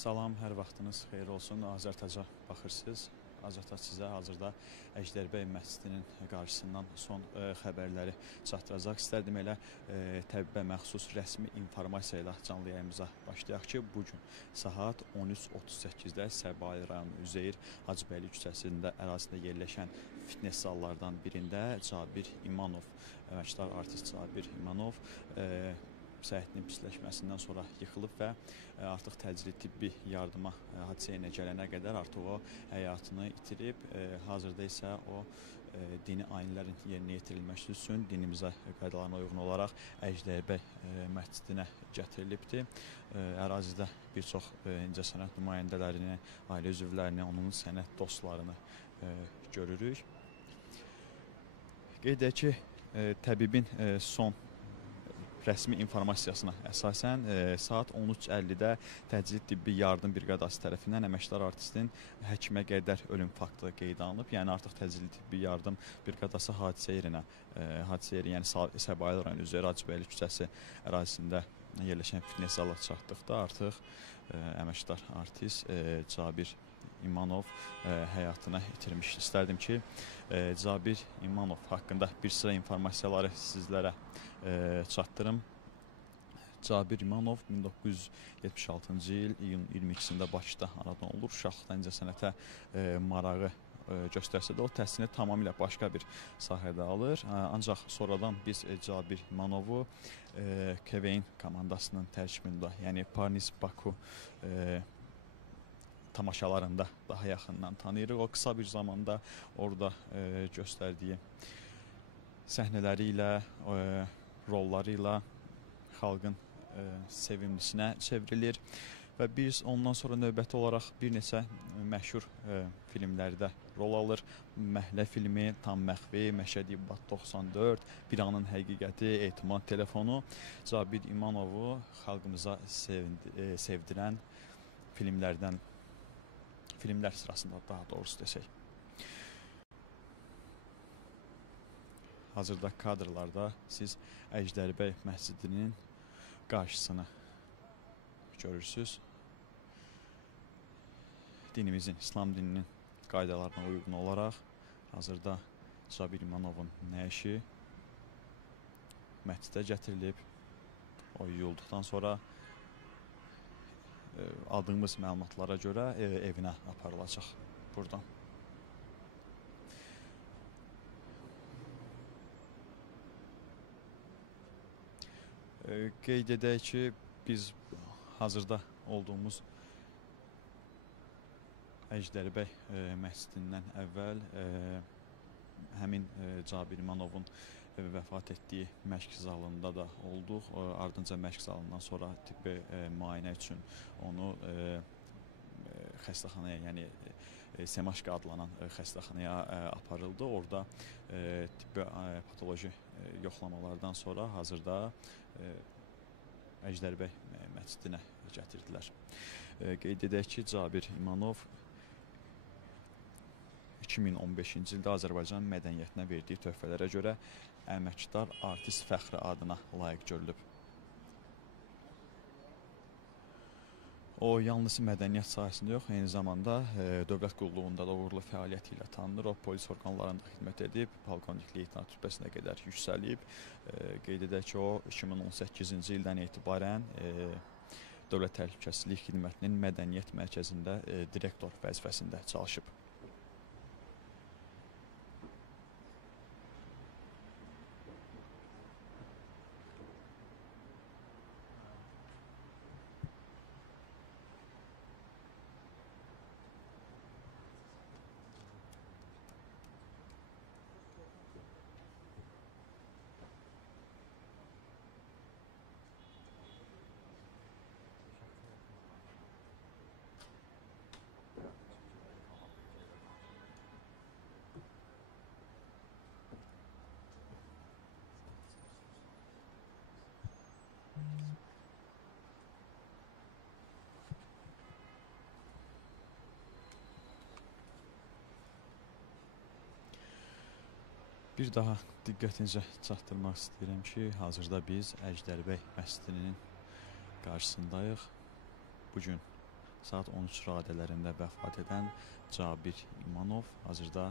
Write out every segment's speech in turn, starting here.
Salam, hər vaxtınız xeyir olsun. Azərtaca baxırsınız. Azərtac sizə hazırda Əjdərbəy məscidinin qarşısından son xəbərləri çatdıracaq. İstərdim elə təbibə məxsus rəsmi informasiya ilə canlı yayımıza başlayaq ki, bugün saat 13:38-də Səbail rayonu Üzeyir Hacıbəyli küçəsində ərazisində yerləşən fitness zallardan birində Cabir İmanov, əməkdar artist Cabir İmanov səhhətinin pisləşməsindən sonra yıxılıb və artıq təcili tibbi yardıma hadisə yerinə gələnə qədər artıq o həyatını itirib. Hazırda isə o dini ayinlərin yerinə yetirilməsi üçün dinimizə qaydalarına uyğun olaraq Əjdərbəy məscidinə gətirilibdir. Ərazidə bir çox incəsənət nümayəndələrini, ailə üzvlərini, onun sənət dostlarını görürük. Qeyd edək ki, təbibin son rəsmi informasiyasına əsasən saat 13:50-də təcili tibbi yardım briqadası tərəfindən əməkdar artistin həkimə qədər ölüm faktı qeydə alınıb. Yəni artıq təcili tibbi yardım briqadası hadisə yeri, yəni Səbail rayonu Üzeyir Hacıbəyli küçəsi ərazisində yerləşən fitness zala çatdıqda artıq əməkdar artist Cabir İmanov həyatını itirmişdir. İstərdim ki, Cabir İmanov haqqında bir sıra informasiyaları sizlərə çatdırım. Cabir İmanov 1976-cı il iyun 22-sində Bakıda anadan olur. Uşaqlıqdan incəsənətə marağı göstərsə də o təhsilini tamamilə başqa bir sahədə alır. Ancaq sonradan biz Cabir İmanovu Keveyn komandasının tərkibində, yəni Parnis Baku tamaşalarında daha yaxından tanıyırıq. O qısa bir zamanda orada göstərdiyi səhnələri ilə, rolları ilə xalqın sevimlisinə çevrilir və biz ondan sonra növbəti olaraq bir neçə məşhur filmlərdə rol alır. Məhlə filmi, Tam Məxfi, Məşədi İbbat 94, Bir anın həqiqəti, Etimad telefonu Cabir İmanovu xalqımıza sevdirən filmlər sırasında daha doğrusu desək. Hazırda kadrlarda siz Əjdərbəy məscidinin qarşısını görürsünüz. Dinimizin, İslam dininin qaydalarına uyğun olaraq hazırda Cabir İmanovun nəşi məscidə gətirilib. O yuyulduqdan sonra aldığımız məlumatlara görə evinə aparılacaq buradan. Qeyd edək ki, biz hazırda olduğumuz Əjdərbəy məscidindən əvvəl həmin Cabir İmanovun vəfat etdiyi məşq zalında da olduq. Ardınca məşq zalından sonra tibbi müayinə üçün onu xəstəxanaya, yəni Semaşka adlanan xəstəxanaya aparıldı. Orada tibbi patoloji yoxlamalardan sonra hazırda Əjdərbəy məscidinə gətirdilər. Qeyd edək ki, Cabir İmanov 2015-ci ildə Azərbaycan mədəniyyətinə verdiyi töhfələrə görə əməkdar artist fəxri adına layiq görülüb. O, yalnız mədəniyyət sahəsində yox, eyni zamanda dövlət qulluğunda da uğurlu fəaliyyəti ilə tanınır. O, polis orqanlarında xidmət edib, polkovnik leytenant rütbəsinə qədər yüksəlib. Qeyd edək ki, o, 2018-ci ildən etibarən Dövlət Təhlükəsizlik Xidmətinin Mədəniyyət Mərkəzində direktor vəzifəsində çalışıb. Bir daha diqqətinizə çatdırmaq istəyirəm ki, hazırda biz Əjdərbəy məscidinin qarşısındayıq. Bugün saat 13 radələrində vəfat edən Cabir İmanov hazırda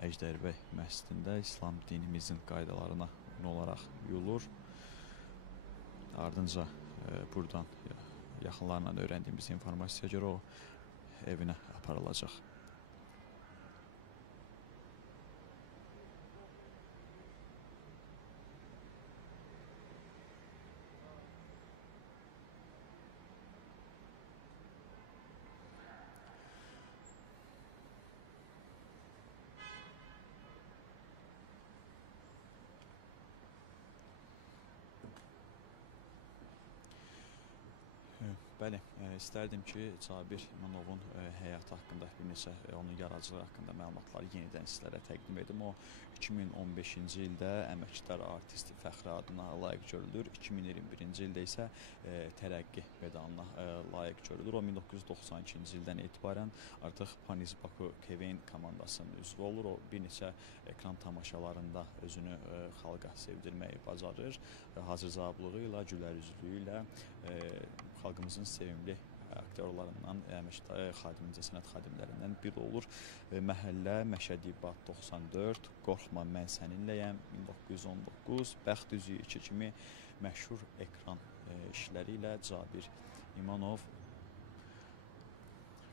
Əjdərbəy məscidində İslam dinimizin qaydalarına uyğun olaraq yuyulur. Ardınca buradan yaxınlarla öyrəndiyimiz informasiyaya görə o evinə aparılacaq. Bəli, istərdim ki, Cabir İmanovun həyatı haqqında bir neçə onun yaradıcılığı haqqında məlumatları yenidən sizlərə təqdim edim. O 2015-ci ildə əməkdar artist fəxri adına layiq görülür. 2021-ci ildə isə tərəqqi medalına layiq görülür. O 1992-ci ildən etibarən artıq Panis Baku Keveyn komandasının üzvü olur. O bir neçə ekran tamaşalarında özünü xalqa sevdirməyi bacarır. Hazır cavablığı ilə, gülərüzlüyü ilə xalqımızın sevimli aktyorlarından, incəsənət xadimlərindən biri olur. Məhəllə, Məşədi Bad 94, Qorxma mən səninləyəm 1919, Bəxt üzüyü 2 kimi məşhur ekran işləri ilə Cabir İmanov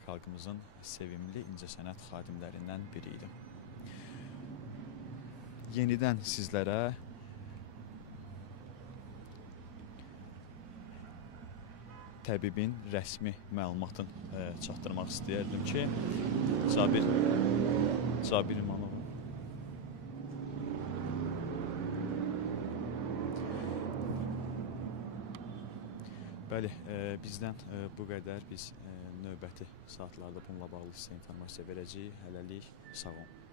xalqımızın sevimli incəsənət xadimlərindən biri idi. Yenidən sizlərə təbibin rəsmi məlumatını çatdırmaq istəyərdim ki, Cabir İmanov Bəli, bizdən bu qədər. Biz növbəti saatlarda bununla bağlı sizə informasiya verəcəyik. Hələlik sağ olun.